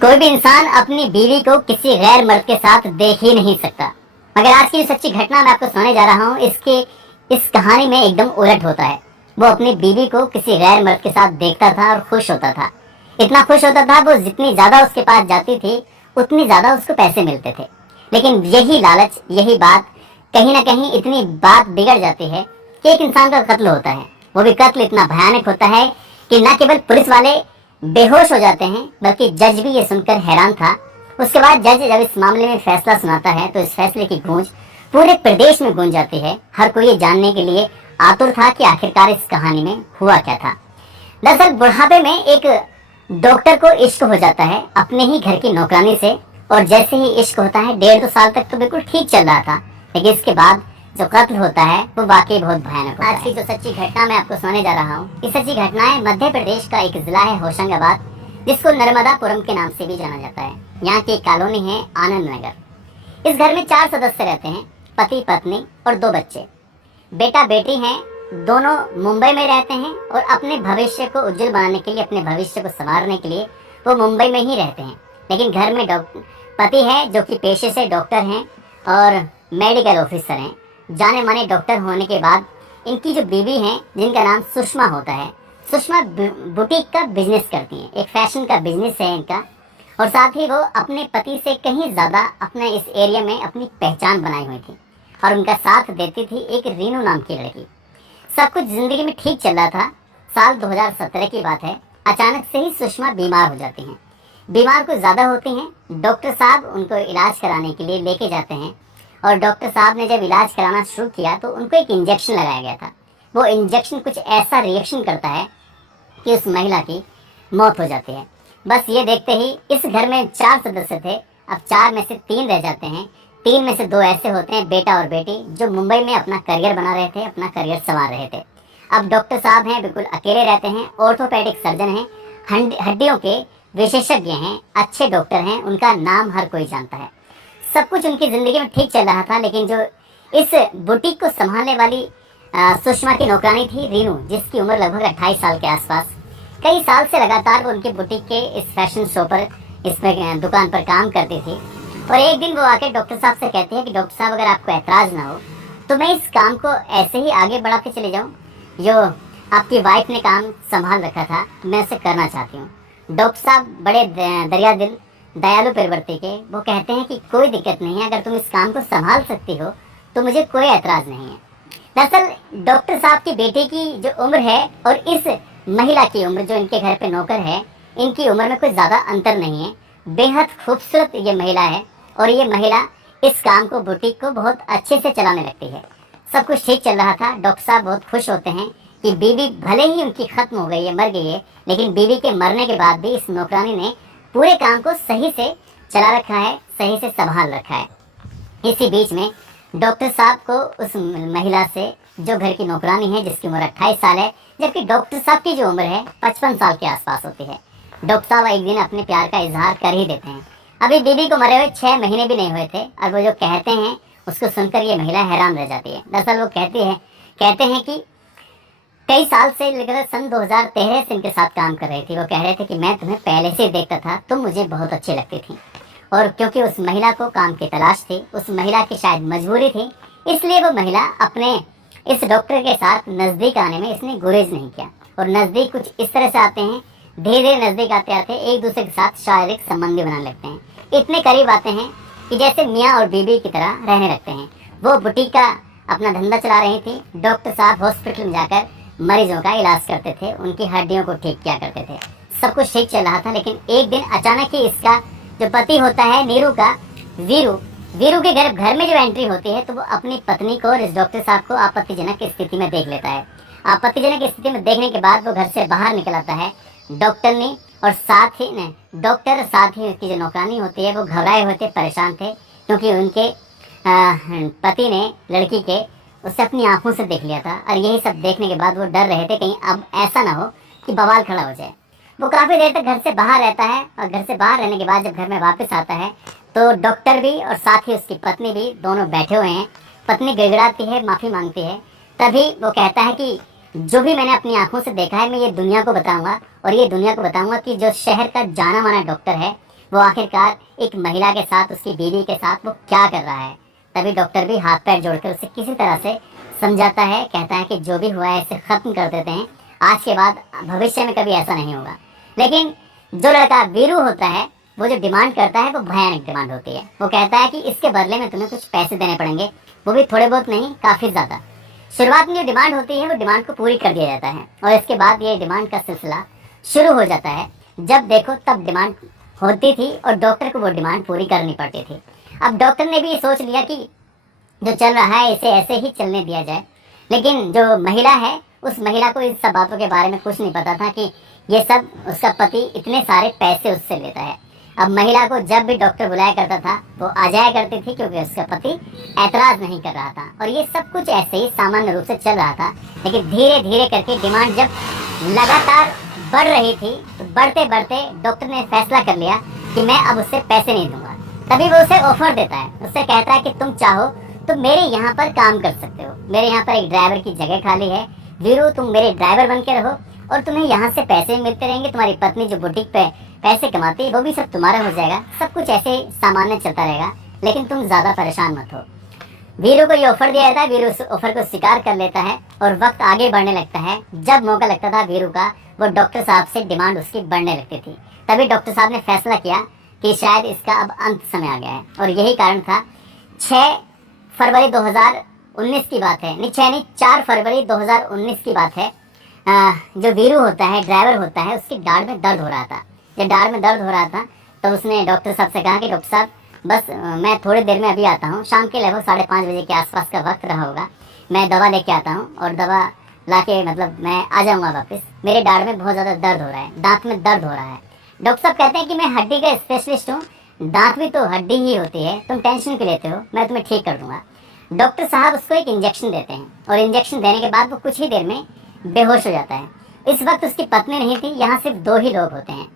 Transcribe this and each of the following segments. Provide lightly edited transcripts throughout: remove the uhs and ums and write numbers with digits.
कोई भी इंसान अपनी बीवी को किसी गैर मर्द के साथ देख ही नहीं सकता। मगर आज की सच्ची घटना मैं आपको सुनाने जा रहा हूँ, इस कहानी में एकदम उलट होता है। वो अपनी बीवी को किसी गैर मर्द के साथ देखता था और खुश होता था। इतना खुश होता था, वो जितनी ज्यादा उसके पास जाती थी उतनी ज्यादा उसको पैसे मिलते थे। लेकिन यही लालच, यही बात कहीं ना कहीं इतनी बात बिगड़ जाती है कि एक इंसान का कत्ल होता है। वो भी कत्ल इतना भयानक होता है कि न केवल पुलिस वाले बेहोश हो जाते हैं, बल्कि जज भी ये सुनकर हैरान था। उसके बाद जज जब इस मामले में फैसला सुनाता है तो इस फैसले की गूंज पूरे प्रदेश में गूंज जाती है। हर कोई ये जानने के लिए आतुर था कि आखिरकार इस कहानी में हुआ क्या था। दरअसल बुढ़ापे में एक डॉक्टर को इश्क हो जाता है अपने ही घर की नौकरानी से, और जैसे ही इश्क होता है 1.5-2 साल तक तो बिल्कुल ठीक चल रहा था, लेकिन इसके बाद जो कत्ल होता है वो वाकई बहुत भयानक होता है। आज की जो सच्ची घटना मैं आपको सुनाने जा रहा हूँ, ये सच्ची घटना है मध्य प्रदेश का एक जिला है होशंगाबाद, जिसको नर्मदापुरम के नाम से भी जाना जाता है। यहाँ की एक कॉलोनी है आनंद नगर। इस घर में 4 सदस्य रहते हैं, पति पत्नी और 2 बच्चे। बेटा बेटी हैं, दोनों मुंबई में रहते हैं और अपने भविष्य को उज्जवल बनाने के लिए, अपने भविष्य को संवारने के लिए वो मुंबई में ही रहते हैं। लेकिन घर में पति है जो कि पेशे से डॉक्टर हैं और मेडिकल ऑफिसर हैं। जाने माने डॉक्टर होने के बाद इनकी जो बीवी हैं, जिनका नाम सुषमा होता है, सुषमा बुटीक का बिजनेस करती हैं। एक फैशन का बिजनेस है इनका, और साथ ही वो अपने पति से कहीं ज़्यादा अपने इस एरिया में अपनी पहचान बनाई हुई थी और उनका साथ देती थी एक रीनू नाम की लड़की। सब कुछ जिंदगी में ठीक चल रहा था। साल 2017 की बात है। अचानक से ही सुषमा बीमार हो जाती हैं। बीमार कुछ ज़्यादा होती हैं। डॉक्टर साहब उनको इलाज कराने के लिए लेके जाते हैं और डॉक्टर साहब ने जब इलाज कराना शुरू किया तो उनको एक इंजेक्शन लगाया गया था। वो इंजेक्शन कुछ ऐसा रिएक्शन करता है कि उस महिला की मौत हो जाती है। बस ये देखते ही इस घर में 4 सदस्य थे, अब 4 में से 3 रह जाते हैं। 3 में से 2 ऐसे होते हैं, बेटा और बेटी, जो मुंबई में अपना करियर बना रहे थे, अपना करियर संवार रहे थे। अब डॉक्टर साहब हैं, बिल्कुल अकेले रहते हैं, ऑर्थोपेडिक सर्जन हैं, हड्डियों के विशेषज्ञ हैं, अच्छे डॉक्टर हैं, उनका नाम हर कोई जानता है। सब कुछ उनकी ज़िंदगी में ठीक चल रहा था, लेकिन जो इस बुटीक को संभालने वाली सुषमा की नौकरानी थी रीनू, जिसकी उम्र लगभग 28 साल के आसपास, कई साल से लगातार वो उनके बुटीक के इस फैशन शो पर, इसमें दुकान पर काम करती थी। और एक दिन वो आके डॉक्टर साहब से कहती है कि डॉक्टर साहब, अगर आपको ऐतराज़ ना हो तो मैं इस काम को ऐसे ही आगे बढ़ाते चले जाऊँ, जो आपकी वाइफ ने काम संभाल रखा था, मैं उसे करना चाहती हूँ। डॉक्टर साहब बड़े दरिया दिल, दयालु प्रवृत्ति के, वो कहते हैं कि कोई दिक्कत नहीं है, अगर तुम इस काम को संभाल सकती हो तो मुझे कोई ऐतराज़ नहीं है। दरअसल डॉक्टर साहब की बेटे की जो उम्र है और इस महिला की उम्र, जो इनके घर पे नौकर है, इनकी उम्र में कोई ज़्यादा अंतर नहीं है। बेहद खूबसूरत ये महिला है और ये महिला इस काम को, बुटीक को बहुत अच्छे से चलाने लगती है। सब कुछ ठीक चल रहा था। डॉक्टर साहब बहुत खुश होते हैं कि बीवी भले ही उनकी खत्म हो गई है, मर गई है, लेकिन बीवी के मरने के बाद भी इस नौकरानी ने पूरे काम को सही से चला रखा है, सही से संभाल रखा है। इसी बीच में डॉक्टर साहब को उस महिला से, जो घर की नौकरानी है, जिसकी उम्र 28 साल है, जबकि डॉक्टर साहब की जो उम्र है 55 साल के आसपास होती है, डॉक्टर साहब एक दिन अपने प्यार का इजहार कर ही देते हैं। अभी बीवी को मरे हुए 6 महीने भी नहीं हुए थे और वो जो कहते हैं उसको सुनकर ये महिला हैरान रह जाती है। दरअसल वो कहते हैं कि कई साल से, लेकर सन 2013 से इनके साथ काम कर रही थी। वो कह रहे थे कि मैं तुम्हें पहले से देखता था, तुम मुझे बहुत अच्छी लगती थी, और क्योंकि उस महिला को काम की तलाश थी, उस महिला की शायद मजबूरी थी, इसलिए वो महिला अपने इस डॉक्टर के साथ नज़दीक आने में इसने गुरेज नहीं किया। और नज़दीक कुछ इस तरह से आते हैं, धीरे धीरे नज़दीक आते आते एक दूसरे के साथ शारीरिक संबंध भी बनाने लगते हैं। इतने करीब आते हैं कि जैसे मियाँ और बीबी की तरह रहने लगते हैं। वो बुटीक का अपना धंधा चला रही थी, डॉक्टर साहब हॉस्पिटल में जाकर मरीजों का इलाज करते थे, उनकी हड्डियों को ठीक किया करते थे। सब कुछ ठीक चल रहा था, लेकिन एक दिन अचानक ही इसका जो पति होता है नीरू का, वीरू के घर में जो एंट्री होती है, तो वो अपनी पत्नी को और इस डॉक्टर साहब को आपत्तिजनक स्थिति में देख लेता है। आपत्तिजनक स्थिति में देखने के बाद वो घर से बाहर निकल आता है। डॉक्टर और साथ ही उसकी जो नौकरानी होती है, वो घबराए हुए थे, परेशान थे, क्योंकि उनके पति ने लड़की के उसे अपनी आंखों से देख लिया था। और यही सब देखने के बाद वो डर रहे थे कहीं अब ऐसा ना हो कि बवाल खड़ा हो जाए। वो काफ़ी देर तक घर से बाहर रहता है और घर से बाहर रहने के बाद जब घर में वापस आता है तो डॉक्टर भी और साथ ही उसकी पत्नी भी दोनों बैठे हुए हैं। पत्नी गिड़गिड़ाती है, माफ़ी मांगती है। तभी वो कहता है कि जो भी मैंने अपनी आंखों से देखा है, मैं ये दुनिया को बताऊंगा, और ये दुनिया को बताऊंगा कि जो शहर का जाना माना डॉक्टर है, वो आखिरकार एक महिला के साथ, उसकी बीवी के साथ वो क्या कर रहा है। तभी डॉक्टर भी हाथ पैर जोड़कर उसे किसी तरह से समझाता है, कहता है कि जो भी हुआ है इसे खत्म कर देते हैं, आज के बाद भविष्य में कभी ऐसा नहीं होगा। लेकिन जो लड़का वीरू होता है, वो जो डिमांड करता है वो भयानक डिमांड होती है। वो कहता है कि इसके बदले में तुम्हें कुछ पैसे देने पड़ेंगे, वो भी थोड़े बहुत नहीं, काफ़ी ज़्यादा। शुरुआत में जो डिमांड होती है वो डिमांड को पूरी कर दिया जाता है और इसके बाद ये डिमांड का सिलसिला शुरू हो जाता है। जब देखो तब डिमांड होती थी और डॉक्टर को वो डिमांड पूरी करनी पड़ती थी। अब डॉक्टर ने भी सोच लिया कि जो चल रहा है इसे ऐसे ही चलने दिया जाए, लेकिन जो महिला है उस महिला को इस सब बातों के बारे में कुछ नहीं पता था कि ये सब उसका पति इतने सारे पैसे उससे लेता है। अब महिला को जब भी डॉक्टर बुलाया करता था वो आ जाया करती थी, क्योंकि उसका पति ऐतराज नहीं कर रहा था। और ये सब कुछ ऐसे ही सामान्य रूप से चल रहा था। लेकिन धीरे धीरे करके डिमांड जब लगातार बढ़ रही थी, तो बढ़ते बढ़ते डॉक्टर ने फैसला कर लिया कि मैं अब उससे पैसे नहीं दूंगा। तभी वो उसे ऑफर देता है, उससे कहता है कि तुम चाहो तो मेरे यहाँ पर काम कर सकते हो, मेरे यहाँ पर एक ड्राइवर की जगह खाली है, वीरू तुम मेरे ड्राइवर बन के रहो और तुम्हें यहाँ से पैसे मिलते रहेंगे, तुम्हारी पत्नी जो बुटीक पे पैसे कमाती है वो भी सब तुम्हारा हो जाएगा, सब कुछ ऐसे सामान्य चलता रहेगा, लेकिन तुम ज़्यादा परेशान मत हो। वीरू को ये ऑफर दिया जाता है, वीरू उस ऑफर को स्वीकार कर लेता है और वक्त आगे बढ़ने लगता है। जब मौका लगता था वीरू का, वो डॉक्टर साहब से डिमांड उसकी बढ़ने लगती थी। तभी डॉक्टर साहब ने फैसला किया कि शायद इसका अब अंत समय आ गया है। और यही कारण था 6 फरवरी 2019 की बात है, नहीं 6 नहीं 4 फरवरी 2019 की बात है। जो वीरू होता है, ड्राइवर होता है, उसकी दाढ़ में दर्द हो रहा था। जब दाढ़ में दर्द हो रहा था तो उसने डॉक्टर साहब से कहा कि डॉक्टर साहब बस मैं थोड़ी देर में अभी आता हूँ, शाम के लगभग 5:30 बजे के आसपास का वक्त रहा होगा, मैं दवा लेके आता हूँ और दवा लाके मतलब मैं आ जाऊँगा वापस, मेरे दाढ़ में बहुत ज़्यादा दर्द हो रहा है, दांत में दर्द हो रहा है। डॉक्टर साहब कहते हैं कि मैं हड्डी का स्पेशलिस्ट हूँ, दांत भी तो हड्डी ही होती है, तुम टेंशन क्यों लेते हो, मैं तुम्हें ठीक कर दूंगा। डॉक्टर साहब उसको एक इंजेक्शन देते हैं और इंजेक्शन देने के बाद वो कुछ ही देर में बेहोश हो जाता है। इस वक्त उसकी पत्नी नहीं थी, यहाँ सिर्फ 2 ही लोग होते हैं,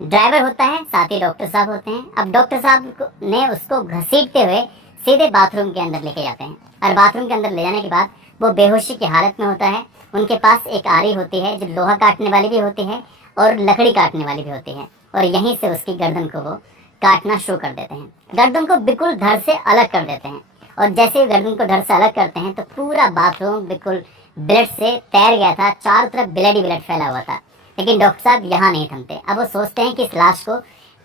ड्राइवर होता है, साथ ही डॉक्टर साहब होते हैं। अब डॉक्टर साहब ने उसको घसीटते हुए सीधे बाथरूम के अंदर लेके जाते हैं और बाथरूम के अंदर ले जाने के बाद वो बेहोशी की हालत में होता है। उनके पास एक आरी होती है जो लोहा काटने वाली भी होती है और लकड़ी काटने वाली भी होती है और यहीं से उसकी गर्दन को वो काटना शुरू कर देते हैं, गर्दन को बिल्कुल धड़ से अलग कर देते हैं। और जैसे ही गर्दन को धड़ से अलग करते हैं तो पूरा बाथरूम बिल्कुल ब्लड से तैर गया था, चारों तरफ ब्लड ही ब्लड फैला हुआ था। लेकिन डॉक्टर साहब यहाँ नहीं थमते। अब वो सोचते हैं कि इस लाश को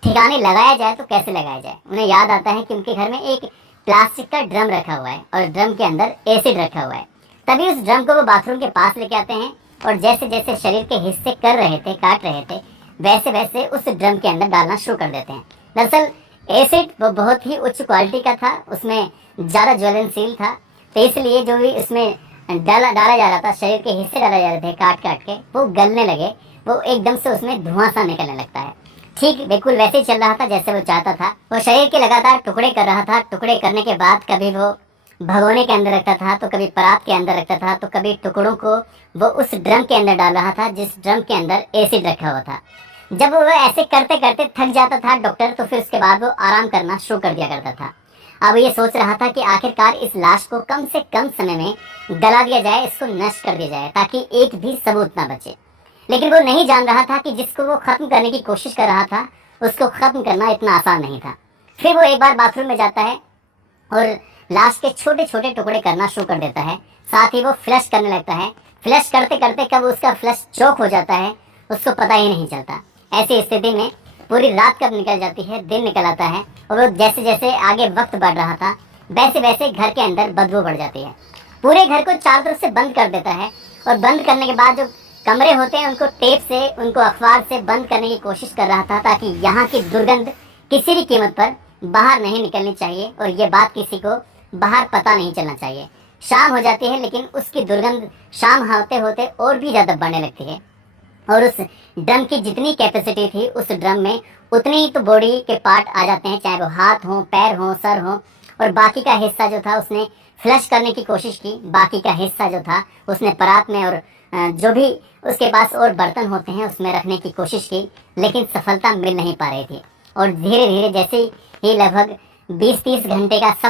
ठिकाने लगाया जाए तो कैसे लगाया जाए। उन्हें याद आता है कि उनके घर में एक प्लास्टिक का ड्रम रखा हुआ है और ड्रम के अंदर एसिड रखा हुआ है। तभी उस ड्रम को वो बाथरूम के पास लेके आते हैं और जैसे जैसे शरीर के हिस्से कर रहे थे, काट रहे थे, वैसे वैसे उस ड्रम के अंदर डालना शुरू कर देते हैं। दरअसल एसिड वो बहुत ही उच्च क्वालिटी का था, उसमें ज़्यादा ज्वलनशील था, तो इसलिए जो भी इसमें डाला जा रहा था, शरीर के हिस्से डाले जा रहे थे काट काट के, वो गलने लगे, वो एकदम से उसमें धुआं सा निकलने लगता है। ठीक बिल्कुल वैसे ही चल रहा था जैसे वो चाहता था। वो शरीर के लगातार टुकड़े कर रहा था, टुकड़े करने के बाद कभी वो भगोने के अंदर रखता था तो कभी परात के अंदर रखता था तो कभी टुकड़ों को वो उस ड्रम के अंदर डाल रहा था जिस ड्रम के अंदर एसिड रखा हुआ था। जब वो ऐसे करते करते थक जाता था डॉक्टर, तो फिर उसके बाद वो आराम करना शुरू कर दिया करता था। अब ये सोच रहा था कि आखिरकार इस लाश को कम से कम समय में गला दिया जाए, इसको नष्ट कर दिया जाए ताकि एक भी सबूत ना बचे। लेकिन वो नहीं जान रहा था कि जिसको वो खत्म करने की कोशिश कर रहा था उसको खत्म करना इतना आसान नहीं था। फिर वो एक बार बाथरूम में जाता है और लाश के छोटे छोटे टुकड़े करना शुरू कर देता है, साथ ही वो फ्लश करने लगता है। फ्लश करते करते कब उसका फ्लश चौक हो जाता है उसको पता ही नहीं चलता। ऐसी स्थिति में पूरी रात कब निकल जाती है, दिन निकल आता है और वो जैसे जैसे आगे वक्त बढ़ रहा था वैसे वैसे घर के अंदर बदबू बढ़ जाती है। पूरे घर को चारों तरफ से बंद कर देता है और बंद करने के बाद जो कमरे होते हैं उनको टेप से, उनको अखबार से बंद करने की कोशिश कर रहा था ताकि यहाँ की दुर्गंध किसी भी कीमत पर बाहर नहीं निकलनी चाहिए और ये बात किसी को बाहर पता नहीं चलना चाहिए। शाम हो जाती है लेकिन उसकी दुर्गंध शाम होते होते और भी ज़्यादा बढ़ने लगती है और उस ड्रम की जितनी कैपेसिटी थी उस ड्रम में उतनी ही तो बॉडी के पार्ट आ जाते हैं, चाहे वो हाथ हो, पैर हो, सर हो, और बाकी का हिस्सा जो था उसने फ्लश करने की कोशिश की, बाकी का हिस्सा जो था उसने परात में और जो भी उसके पास और बर्तन होते हैं उसमें रखने की कोशिश की, लेकिन सफलता मिल नहीं पा रही थी। और धीरे धीरे जैसे ही लगभग 20-30 घंटे का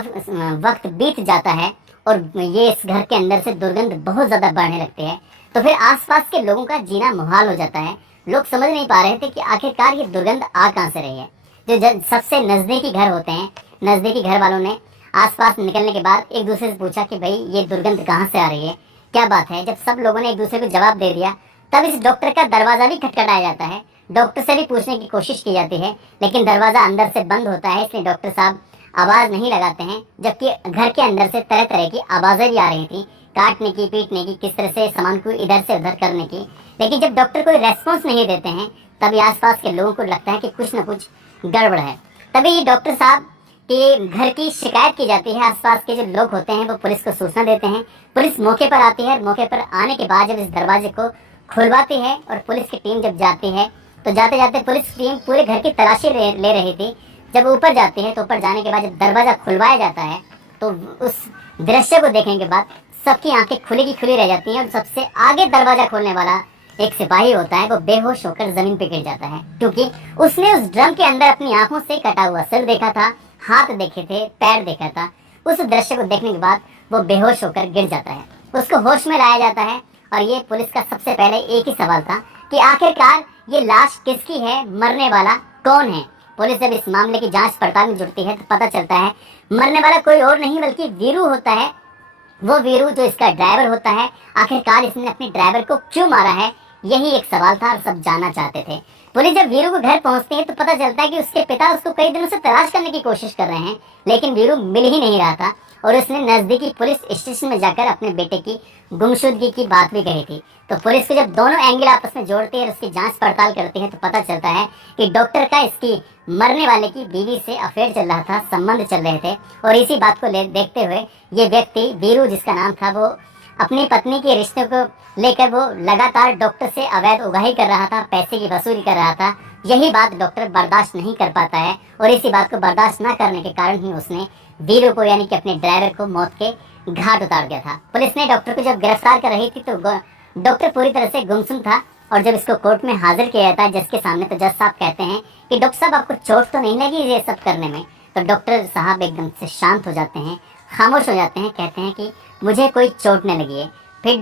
वक्त बीत जाता है और ये इस घर के अंदर से दुर्गंध बहुत ज़्यादा बढ़ने लगती है, तो फिर आसपास के लोगों का जीना मुहाल हो जाता है। लोग समझ नहीं पा रहे थे कि आखिरकार ये दुर्गंध आ कहाँ से रही है। जो सबसे नजदीकी घर होते हैं, नजदीकी घर वालों ने आसपास निकलने के बाद एक दूसरे से पूछा कि भाई ये दुर्गंध कहाँ से आ रही है, क्या बात है। जब सब लोगों ने एक दूसरे को जवाब दे दिया तब इस डॉक्टर का दरवाजा भी खटखटाया जाता है। डॉक्टर से भी पूछने की कोशिश की जाती है, लेकिन दरवाजा अंदर से बंद होता है, इसलिए डॉक्टर साहब आवाज नहीं लगाते हैं। जबकि घर के अंदर से तरह तरह की आवाजें भी आ रही थी, काटने की, पीटने की, किस तरह से सामान को इधर से उधर करने की। लेकिन जब डॉक्टर कोई रेस्पॉन्स नहीं देते हैं तभी आसपास के लोगों को लगता है कि कुछ न कुछ गड़बड़ है। तभी डॉक्टर साहब के घर की शिकायत की जाती है। आसपास के जो लोग होते हैं वो पुलिस को सूचना देते हैं। पुलिस मौके पर आती है। मौके पर आने के बाद जब इस दरवाजे को खुलवाती है और पुलिस की टीम जब जाती है तो जाते जाते पुलिस टीम पूरे घर की तलाशी ले रही थी। जब ऊपर जाती है तो ऊपर जाने के बाद जब दरवाजा खुलवाया जाता है तो उस दृश्य को देखने के बाद सबकी आंखें खुली की खुली रह जाती हैं। और सबसे आगे दरवाजा खोलने वाला एक सिपाही होता है, वो बेहोश होकर जमीन पे गिर जाता है, क्योंकि उसने उस ड्रम के अंदर अपनी आंखों से कटा हुआ सिर देखा था, हाथ देखे थे, पैर देखा था। उस दृश्य को देखने के बाद वो बेहोश होकर गिर जाता है। उसको होश में लाया जाता है और ये पुलिस का सबसे पहले एक ही सवाल था कि आखिरकार ये लाश किसकी है, मरने वाला कौन है। पुलिस जब इस मामले की जांच पड़ताल में जुड़ती है तो पता चलता है मरने वाला कोई और नहीं बल्कि वीरू होता है। वो वीरू जो इसका ड्राइवर होता है। आखिरकार इसने अपने ड्राइवर को क्यों मारा है, यही एक सवाल था और सब जानना चाहते थे। पुलिस जब वीरू को घर पहुंचती है तो पता चलता है कि उसके पिता उसको कई दिनों से तलाश करने की कोशिश कर रहे हैं, लेकिन वीरू मिल ही नहीं रहा था। और उसने नजदीकी पुलिस स्टेशन में जाकर अपने बेटे की गुमशुदगी की बात भी कही थी। तो पुलिस को जब दोनों एंगल आपस में जोड़ती है और उसकी जांच पड़ताल करती है तो पता चलता है कि डॉक्टर का इसकी मरने वाले की बीवी से अफेयर चल रहा था, संबंध चल रहे थे। और इसी बात को देखते हुए ये व्यक्ति वीरू जिसका नाम था वो अपनी पत्नी के रिश्ते को लेकर वो लगातार डॉक्टर से अवैध उगाही कर रहा था, पैसे की वसूली कर रहा था। यही बात डॉक्टर बर्दाश्त नहीं कर पाता है और इसी बात को बर्दाश्त न करने के कारण ही उसने वीरू को यानी कि अपने ड्राइवर को मौत के घाट उतार दिया था। पुलिस ने डॉक्टर को जब गिरफ्तार कर रही थी तो डॉक्टर पूरी तरह से गुमसुम था। और जब इसको कोर्ट में हाजिर किया जाता है जज के सामने तो जज साहब कहते हैं कि डॉक्टर साहब आपको चोट तो नहीं लगी ये सब करने में। तो डॉक्टर साहब एकदम से शांत हो जाते हैं, खामोश हो जाते हैं, कहते हैं कि मुझे कोई चोट नहीं लगी है।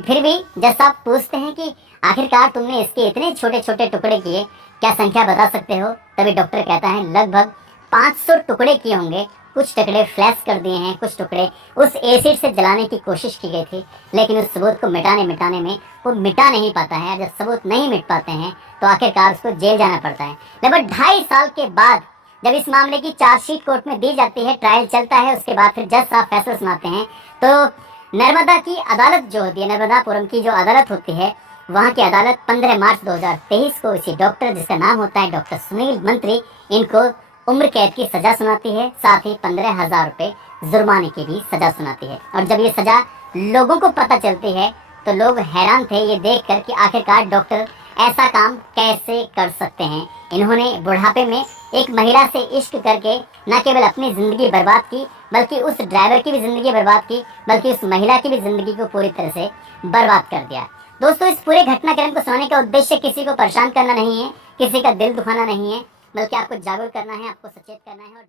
फिर भी जज साहब पूछते हैं कि आखिरकार तुमने इसके इतने छोटे छोटे टुकड़े किए, क्या संख्या बता सकते हो। तभी डॉक्टर कहता है लगभग 500 टुकड़े किए होंगे। कुछ टुकड़े फ्लैश कर दिए हैं, कुछ टुकड़े उस एसिड से जलाने की कोशिश की गई थी, लेकिन उस सबूत को मिटाने में वो मिटा नहीं पाता है। जब सबूत नहीं मिट पाते हैं तो आखिरकार उसको जेल जाना पड़ता है। लगभग 2.5 साल के बाद जब इस मामले की चार्जशीट कोर्ट में दी जाती है, ट्रायल चलता है, उसके बाद फिर जज साहब फैसला सुनाते हैं। तो नर्मदा की अदालत जो होती है, नर्मदापुरम की जो अदालत होती है, वहाँ की अदालत 15 मार्च 2023 को इसी डॉक्टर जिसका नाम होता है डॉक्टर सुनील मंत्री, इनको उम्र कैद की सजा सुनाती है, साथ ही 15,000 रुपए जुर्माने की भी सजा सुनाती है। और जब ये सजा लोगों को पता चलती है तो लोग हैरान थे ये देखकर कि आखिरकार डॉक्टर ऐसा काम कैसे कर सकते हैं। इन्होंने बुढ़ापे में एक महिला से इश्क करके न केवल अपनी जिंदगी बर्बाद की बल्कि उस ड्राइवर की भी जिंदगी बर्बाद की, बल्कि उस महिला की भी जिंदगी को पूरी तरह से बर्बाद कर दिया। दोस्तों, इस पूरे घटनाक्रम को सुनाने का उद्देश्य किसी को परेशान करना नहीं है, किसी का दिल दुखाना नहीं है, बल्कि आपको जागरूक करना है, आपको सचेत करना है और